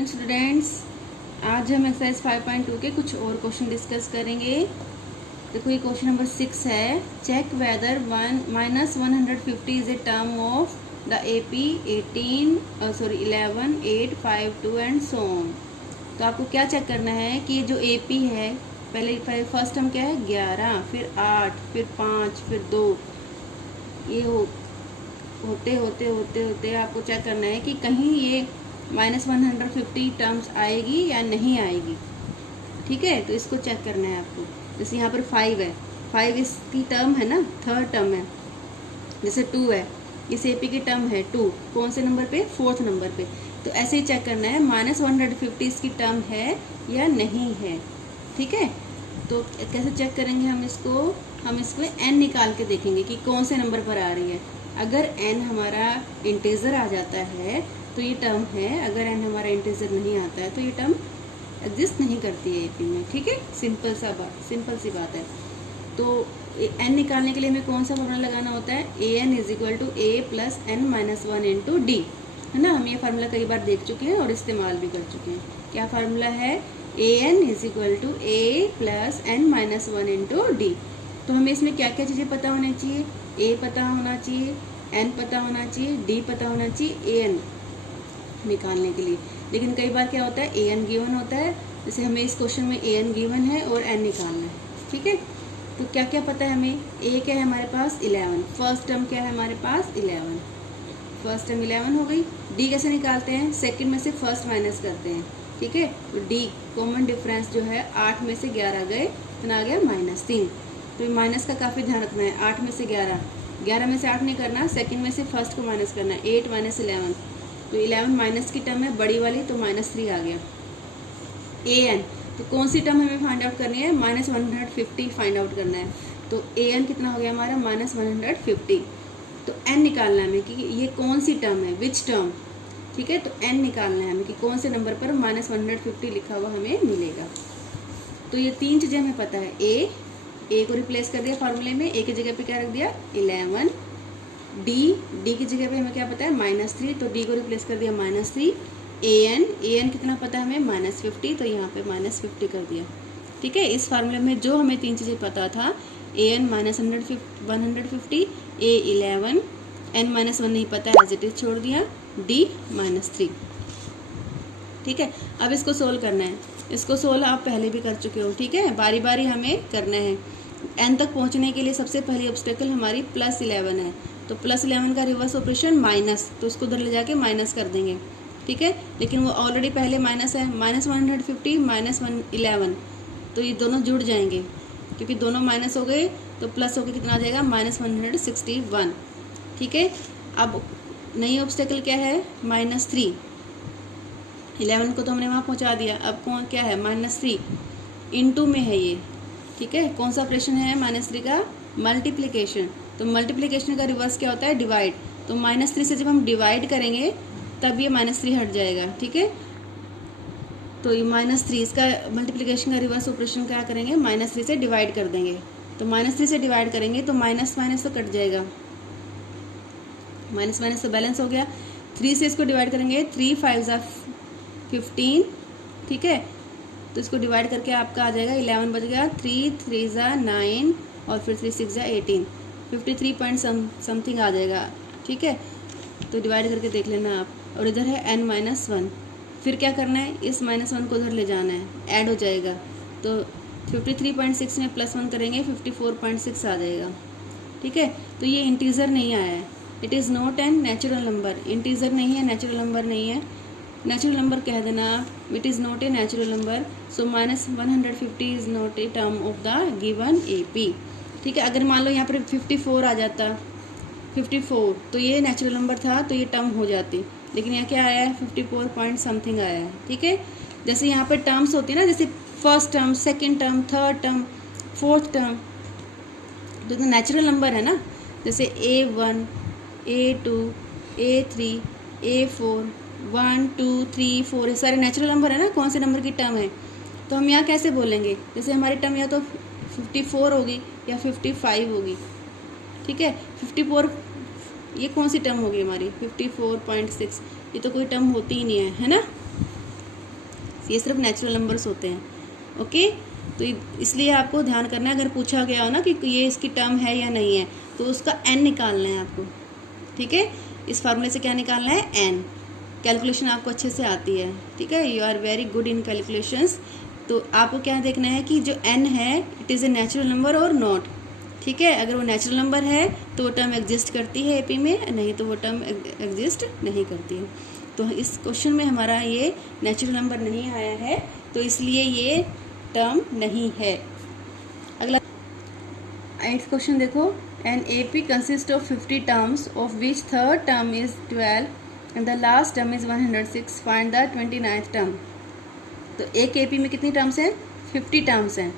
Morning students, आज हम exercise 5.2 के कुछ और क्वेश्चन डिस्कस करेंगे। देखो ये क्वेश्चन नंबर 6 है। Check whether -150 is a term of the AP 11 8 5 2 and so on. तो आपको क्या चेक करना है कि जो AP है, पहले फर्स्ट टर्म क्या है 11, फिर 8, फिर 5, फिर 2, ये होते होते होते होते आपको चेक करना है कि कहीं ये -150 टर्म्स आएगी या नहीं आएगी। ठीक है, तो इसको चेक करना है आपको। जैसे यहाँ पर 5 है, 5 इसकी टर्म है ना, थर्ड टर्म है। जैसे 2 है, इस AP की टर्म है 2, कौन से नंबर पे, फोर्थ नंबर पे। तो ऐसे ही चेक करना है -150 इसकी टर्म है या नहीं है। ठीक है, तो कैसे चेक करेंगे हम इसको n निकाल के देखेंगे कि कौन से नंबर पर आ रही है। अगर n हमारा इंटीजर आ जाता है तो ये टर्म है, अगर n हमारा इंटीजर नहीं आता है तो ये टर्म एग्जिस्ट नहीं करती है AP में। ठीक है, सिंपल सी बात है। तो n निकालने के लिए हमें कौन सा फॉर्मूला लगाना होता है, an = a + n - 1 × d, है ना। हम ये फार्मूला कई बार देख चुके हैं और इस्तेमाल भी कर चुके हैं। क्या फार्मूला है, an = a + n - 1 × d। तो हमें इसमें क्या क्या चीज़ें पता होनी चाहिए, a पता होना चाहिए, n पता होना चाहिए, d पता होना चाहिए an निकालने के लिए। लेकिन कई बार क्या होता है, an गिवन होता है। जैसे हमें इस क्वेश्चन में an गिवन है और n निकालना है। ठीक है, तो क्या क्या पता है हमें, a क्या है हमारे पास 11, फर्स्ट टर्म क्या है हमारे पास 11, फर्स्ट टर्म 11 हो गई। d कैसे निकालते हैं, सेकंड में से फर्स्ट माइनस करते हैं। ठीक है, तो d कॉमन डिफरेंस जो है 8 में से 11 गए तो आ गया -3। तो माइनस का काफ़ी ध्यान रखना है। 8 में से 11 में से 8 नहीं करना, सेकंड में से फर्स्ट को माइनस करना है। 8 - 11, तो 11 माइनस की टर्म है बड़ी वाली, तो -3 आ गया। an, तो कौन सी टर्म हमें फाइंड आउट करनी है, -150 फाइंड आउट करना है। तो an कितना हो गया हमारा -150। तो n निकालना है हमें कि ये कौन सी टर्म है, विच टर्म। ठीक है, तो n निकालना है हमें कि कौन से नंबर पर -150 लिखा हुआ हमें मिलेगा। तो ये तीन चीज़ें हमें पता है। a को रिप्लेस कर दिया फार्मूले में, a की जगह पे क्या रख दिया 11, d की जगह पे हमें क्या पता है -3, तो d को रिप्लेस कर दिया -3, an कितना पता है हमें -50, तो यहाँ पे -50 कर दिया। ठीक है, इस फार्मूले में जो हमें तीन चीज़ें पता था, an -150, a 11, n - 1 नहीं पता है, एज इट इज छोड़ दिया, d -3। ठीक है, अब इसको सोल्व करना है। इसको सोल्व आप पहले भी कर चुके हो। ठीक है, बारी बारी हमें करना है। n तक पहुंचने के लिए सबसे पहली ऑब्स्टेकल हमारी +11 है, तो +11 का रिवर्स ऑपरेशन माइनस, तो उसको उधर ले जाके माइनस कर देंगे। ठीक है, लेकिन वो ऑलरेडी पहले माइनस है, -150 -11, तो ये दोनों जुड़ जाएंगे क्योंकि दोनों माइनस हो गए, तो प्लस होकर कितना आ जाएगा -161। ठीक है, अब नई ऑब्स्टेकल क्या है, -3। 11 को तो हमने वहाँ पहुँचा दिया, अब कौन क्या है -3 × में है ये। ठीक है, कौन सा ऑपरेशन है -3 का, मल्टीप्लिकेशन। तो मल्टीप्लिकेशन का रिवर्स क्या होता है, डिवाइड। तो -3 से जब हम डिवाइड करेंगे तब ये -3 हट जाएगा। ठीक है, तो ये -3 इसका मल्टीप्लिकेशन का रिवर्स ऑपरेशन क्या करेंगे, -3 से डिवाइड कर देंगे। तो -3 से डिवाइड करेंगे तो माइनस माइनस तो कट जाएगा, माइनस माइनस तो बैलेंस हो गया। 3 से इसको डिवाइड करेंगे, 3 × 5 = 15। ठीक है, तो इसको डिवाइड करके आपका आ जाएगा 11 बच गया, 3 × 3 = 9 और फिर 3 × 6 = 18, 53 पॉइंट समथिंग आ जाएगा। ठीक है, तो डिवाइड करके देख लेना आप। और इधर है n - 1, फिर क्या करना है, इस -1 को उधर ले जाना है, ऐड हो जाएगा। तो 53.6 में +1 करेंगे 54.6 आ जाएगा। ठीक है, तो ये इंटीजर नहीं आया है, it is not an natural number. Integer नहीं है, नेचुरल नंबर नहीं है। नेचुरल नंबर कह देना आप, it is not a natural number, so -150 is not a term of the given AP। ठीक है, अगर मान लो यहाँ पर 54 आ जाता, 54, तो ये नेचुरल नंबर था, तो ये टर्म हो जाती। लेकिन यहाँ क्या आया है, 54 पॉइंट समथिंग आया है। ठीक है, जैसे यहाँ पर टर्म्स होती है ना, जैसे first term, second term, third term, fourth term, तो नेचुरल नंबर है ना। जैसे A1, A2, A3, A4, 1 2 3 4, ये सारे नेचुरल नंबर है ना, कौन से नंबर की टर्म है। तो हम यहाँ कैसे बोलेंगे, जैसे हमारी टर्म या तो 54 होगी या 55 होगी। ठीक है, 54 ये कौन सी टर्म होगी हमारी, 54.6, ये तो कोई टर्म होती ही नहीं है, है ना। ये सिर्फ नेचुरल नंबर्स होते हैं। ओके, तो इसलिए आपको ध्यान करना है, अगर पूछा गया हो ना कि ये इसकी टर्म है या नहीं है तो उसका n निकालना है आपको। ठीक है, इस फार्मूले से क्या निकालना है, n। कैलकुलेशन आपको अच्छे से आती है। ठीक है, you are very good in calculations. तो आपको क्या देखना है कि जो n है it is a natural number और नॉट। ठीक है, अगर वो नेचुरल नंबर है तो वो टर्म एग्जिस्ट करती है एपी में, नहीं तो वो टर्म एग्जिस्ट नहीं करती है। तो इस क्वेश्चन में हमारा ये नेचुरल नंबर नहीं आया है, तो इसलिए ये टर्म नहीं है। अगला 8th क्वेश्चन देखो, an AP consist of 50 terms of which third term is 12 and the last term is 106, find the 29th term. तो एक एपी में कितनी टर्म्स हैं, 50 टर्म्स हैं।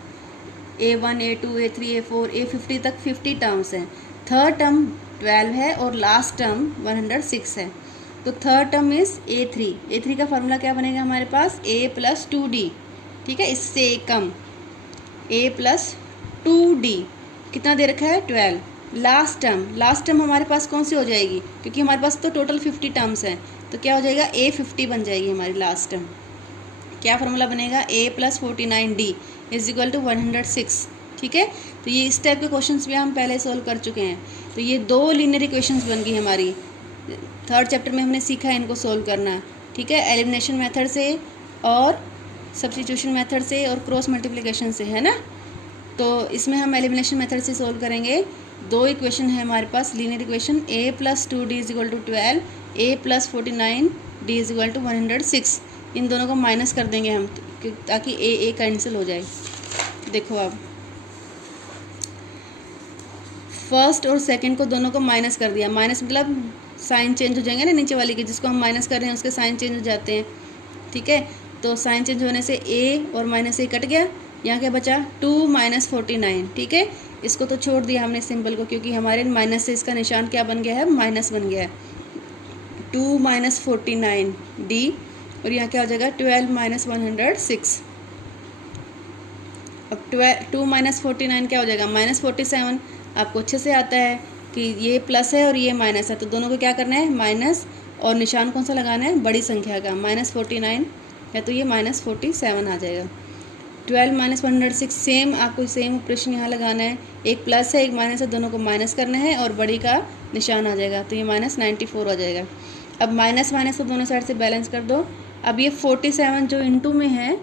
A1, A2, A3, A4, A50 तक 50 टर्म्स हैं। थर्ड टर्म 12 है और लास्ट टर्म 106 है। तो third term is A3। A3 का फार्मूला क्या बनेगा हमारे पास, A + 2D। ठीक है, इससे कम A + 2D कितना दे रखा है, 12। लास्ट टर्म हमारे पास कौन सी हो जाएगी, क्योंकि हमारे पास तो टोटल 50 टर्म्स हैं, तो क्या हो जाएगा, A50 बन जाएगी हमारी लास्ट टर्म। क्या फार्मूला बनेगा, A + 49D = 106। ठीक है, तो ये इस टाइप के क्वेश्चंस भी हम पहले सोल्व कर चुके हैं। तो ये 2 लीनियर इक्वेशंस बन गई हमारी। थर्ड चैप्टर में हमने सीखा है इनको सोल्व करना। ठीक है, एलिमिनेशन मेथड से और सब्स्टिट्यूशन मेथड से और क्रॉस मल्टीप्लिकेशन से, है ना। तो इसमें हम एलिमिनेशन मेथड से सोल्व करेंगे। 2 इक्वेशन है हमारे पास linear equation, A + 2D = 12, A + 49D = 106। इन दोनों को माइनस कर देंगे हम ताकि A कैंसिल हो जाए। देखो अब फर्स्ट और सेकंड को दोनों को माइनस कर दिया। माइनस मतलब साइन चेंज हो जाएंगे ना, नीचे वाली के जिसको हम माइनस कर रहे हैं उसके साइन चेंज हो जाते हैं। ठीक है, तो साइन चेंज होने से A और -A कट गया। यहाँ क्या बचा, 2 - 49। ठीक है, इसको तो छोड़ दिया हमने सिंबल को, क्योंकि हमारे माइनस से इसका निशान क्या बन गया है, माइनस बन गया है। 2 - 49D और यहाँ क्या हो जाएगा, 12 - 106। अब 2 - 49 क्या हो जाएगा, -47। आपको अच्छे से आता है कि ये प्लस है और ये माइनस है, तो दोनों को क्या करना है, माइनस, और निशान कौन सा लगाना है, बड़ी संख्या का। -49 है तो ये -47 आ जाएगा। 12 - 106 सेम, आपको सेम ऑपरेशन यहाँ लगाना है। एक प्लस है एक माइनस है, दोनों को माइनस करना है और बड़ी का निशान आ जाएगा, तो ये -94 आ जाएगा। अब माइनस को दोनों साइड से बैलेंस कर दो। अब ये 47 जो इंटू में है,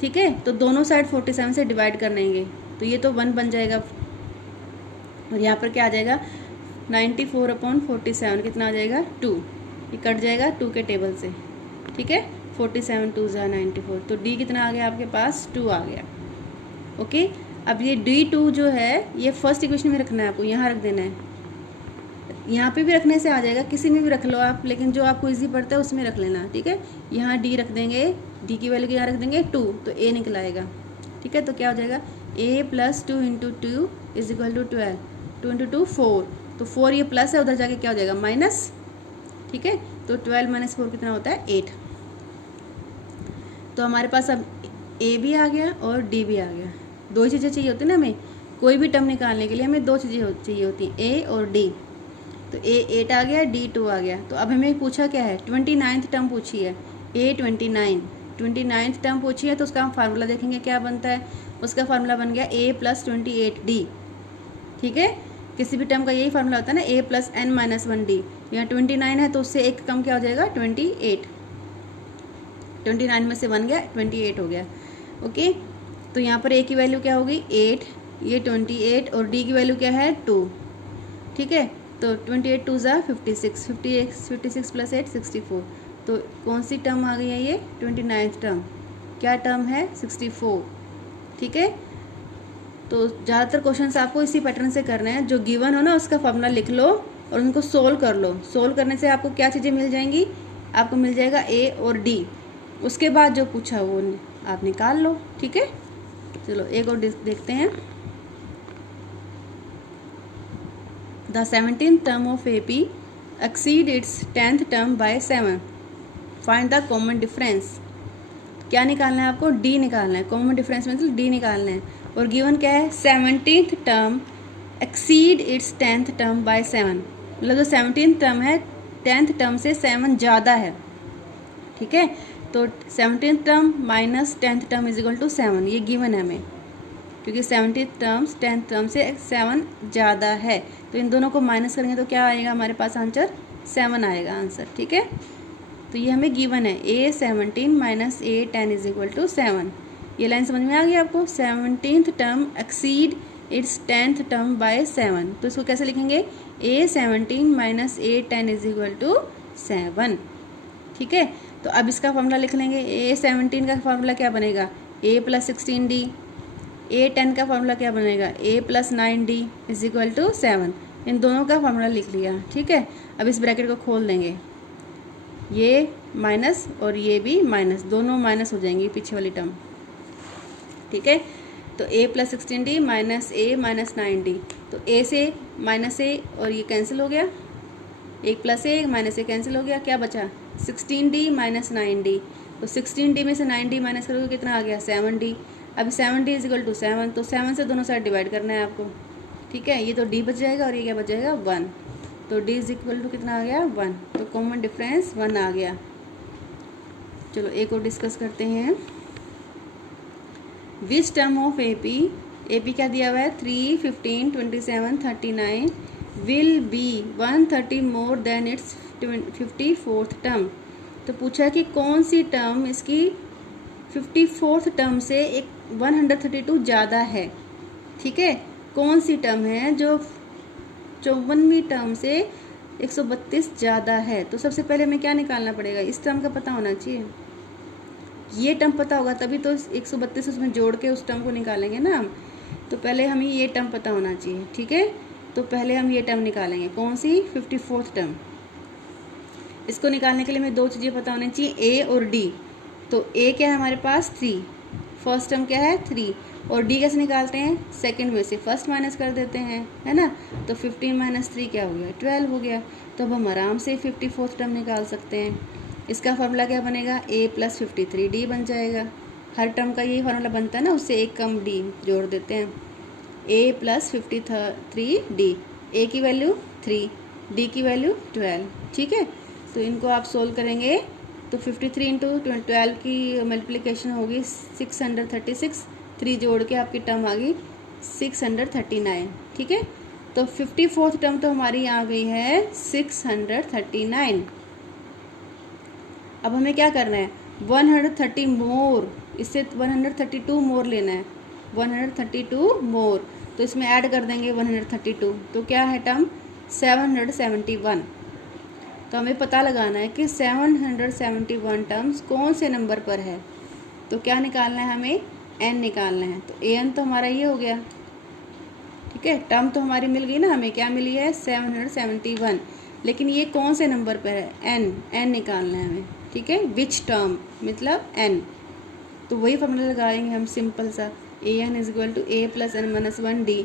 ठीक है, तो दोनों साइड 47 से डिवाइड कर लेंगे, तो ये तो 1 बन जाएगा। और यहाँ पर क्या आ जाएगा, 94/47 कितना आ जाएगा, 2। ये कट जाएगा 2 के टेबल से। ठीक है, 47 2 = 94, तो D कितना आ गया आपके पास, 2 आ गया। ओके, अब ये D2 जो है ये फर्स्ट इक्वेशन में रखना है आपको, यहाँ रख देना है। यहाँ पे भी रखने से आ जाएगा, किसी में भी रख लो आप, लेकिन जो आपको इजी पड़ता है उसमें रख लेना। ठीक है, यहाँ D रख देंगे, D की वैल्यू यहाँ रख देंगे 2, तो A निकल आएगा। ठीक है, तो क्या हो जाएगा, A + 2 × 2 = 12, 2 × 2 4, तो 4 ये प्लस है, उधर जाके क्या हो जाएगा, माइनस। ठीक है, तो 12 - 4 कितना होता है, 8। तो हमारे पास अब A भी आ गया और D भी आ गया। 2 चीज़ें चाहिए होती है ना हमें, कोई भी टर्म निकालने के लिए हमें 2 चीज़ें चाहिए होती हैं, A और D। तो A 8 आ गया, D 2 आ गया। तो अब हमें पूछा क्या है, 29th टर्म पूछी है, A 29th टर्म पूछी है, तो उसका हम फार्मूला देखेंगे क्या बनता है। उसका फार्मूला बन गया A + 28D। ठीक है, किसी भी टर्म का यही फार्मूला होता है ना, A + n - 1D। यहाँ 29 है तो उससे एक कम क्या हो जाएगा, 28। 29 में से 1 गया, 28 हो गया। ओके, तो यहाँ पर A की वैल्यू क्या होगी, 8, ये 28, और D की वैल्यू क्या है, 2। ठीक है, तो 28 2 = 56, 56 + 8 64। तो कौन सी टर्म आ गई है, ये 29th टर्म। क्या टर्म है, 64। ठीक है, तो ज़्यादातर क्वेश्चंस आपको इसी पैटर्न से करने हैं, जो गिवन हो ना उसका फार्मूला लिख लो और उनको सोल्व कर लो। सोल्व करने से आपको क्या चीज़ें मिल जाएंगी, आपको मिल जाएगा A और D। उसके बाद जो पूछा वो आप निकाल लो। ठीक है, चलो एक और देखते हैं। The 17th term of AP exceed its 10th term by 7. Find the common difference. क्या निकालना है आपको, D निकालना है। कॉमन डिफरेंस मतलब D निकालना है। और गिवन क्या है, 17th term exceed it's 10th term by 7। मतलब जो 17th टर्म है 10th टर्म से 7 ज़्यादा है। ठीक है, तो 17th term minus 10th term is equal to 7, ये गिवन है हमें, क्योंकि 17th टर्म्स 10th टर्म से 7 ज़्यादा है, तो इन दोनों को माइनस करेंगे तो क्या आएगा हमारे पास आंसर, 7 आएगा आंसर। ठीक है, तो ये हमें गिवन है A17 minus A10 is equal to 7। ये लाइन समझ में आ गई आपको। 17th term exceed it's 10th term by 7, तो इसको कैसे लिखेंगे, A17 minus A10 is equal to 7। ठीक है, तो अब इसका फॉर्मूला लिख लेंगे। A17 का फॉर्मूला क्या बनेगा, A प्लस 16D। A10 का फॉर्मूला क्या बनेगा, A plus 9D is equal to 7। इन दोनों का फॉर्मूला लिख लिया। ठीक है, अब इस ब्रैकेट को खोल देंगे, ये माइनस और ये भी माइनस, दोनों माइनस हो जाएंगी पीछे वाली टर्म। ठीक है, तो A plus 16D minus A minus 9D, तो A से माइनस A और ये कैंसिल हो गया, 1 plus A minus A cancel हो गया, क्या बचा 16D माइनस 9D। तो 16D में से 9D माइनस करोगे कितना आ गया 7D। अब 7D इज इक्वल टू 7, तो 7 से दोनों साइड डिवाइड करना है आपको। ठीक है, ये तो D बच जाएगा और ये क्या बच जाएगा 1, तो D इज इक्वल टू कितना आ गया 1, तो कॉमन डिफरेंस 1 आ गया। चलो एक और डिस्कस करते हैं। विच टर्म ऑफ AP क्या दिया हुआ है 3, 15, 27, 39 will be 130 more than it's 54th term. तो पूछा कि कौन सी टर्म इसकी 54th टर्म से एक 132 ज़्यादा है। ठीक है, कौन सी टर्म है जो 54वीं टर्म से 132 ज़्यादा है। तो सबसे पहले हमें क्या निकालना पड़ेगा, इस टर्म का पता होना चाहिए, ये टर्म पता होगा तभी तो 132 उसमें जोड़ के उस टर्म को निकालेंगे ना हम। तो पहले हमें ये टर्म पता होना चाहिए। ठीक है, तो पहले हम ये टर्म निकालेंगे, कौन सी 54th टर्म। इसको निकालने के लिए हमें दो चीज़ें पता होनी चाहिए, A और D। तो A क्या है हमारे पास 3, फर्स्ट टर्म क्या है 3, और D कैसे निकालते हैं, सेकंड में से फर्स्ट माइनस कर देते हैं, है ना। तो 15 माइनस 3 क्या हो गया 12 हो गया। तो अब हम आराम से 54th टर्म निकाल सकते हैं। इसका फार्मूला क्या बनेगा, A प्लस 53D बन जाएगा। हर टर्म का यही फार्मूला बनता है ना, उससे एक कम D जोड़ देते हैं, A प्लस 53D। A की वैल्यू 3, D की वैल्यू 12। ठीक है, तो इनको आप सोल्व करेंगे तो 53 इंटू 12 की मल्टीप्लिकेशन होगी 636, 3 जोड़ के आपकी टर्म आ गई 639। ठीक है, तो 54th टर्म तो हमारी आ गई है 639। अब हमें क्या करना है, 130 मोर, इससे 132 मोर लेना है, 132 मोर, तो इसमें ऐड कर देंगे 132, तो क्या है टर्म 771। तो हमें पता लगाना है कि 771 टर्म्स कौन से नंबर पर है। तो क्या निकालना है हमें, n निकालना है। तो an तो हमारा ये हो गया। ठीक है, टर्म तो हमारी मिल गई ना, हमें क्या मिली है 771, लेकिन ये कौन से नंबर पर है n निकालना है हमें। ठीक है, विच टर्म मतलब n, तो वही फॉर्मूला लगाएंगे हम सिंपल सा, an is equal to a plus n minus 1d।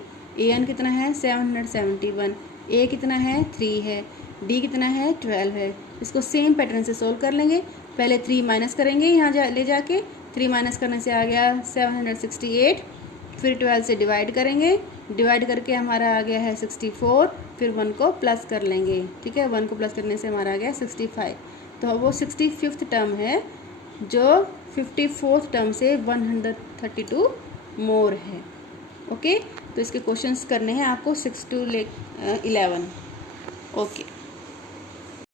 an कितना है 771, a कितना है 3 है, d कितना है 12 है। इसको सेम पैटर्न से सोल्व कर लेंगे। पहले 3 माइनस करेंगे यहाँ ले जाके, 3 माइनस करने से आ गया 768, फिर 12 से डिवाइड करेंगे, डिवाइड करके हमारा आ गया है 64, फिर 1 को प्लस कर लेंगे। ठीक है, 1 को प्लस करने से हमारा आ गया 65। तो वो 65th टर्म है जो 54th टर्म से 132 मोर है। ओके, तो इसके क्वेश्चंस करने हैं आपको 6 to 11। ओके।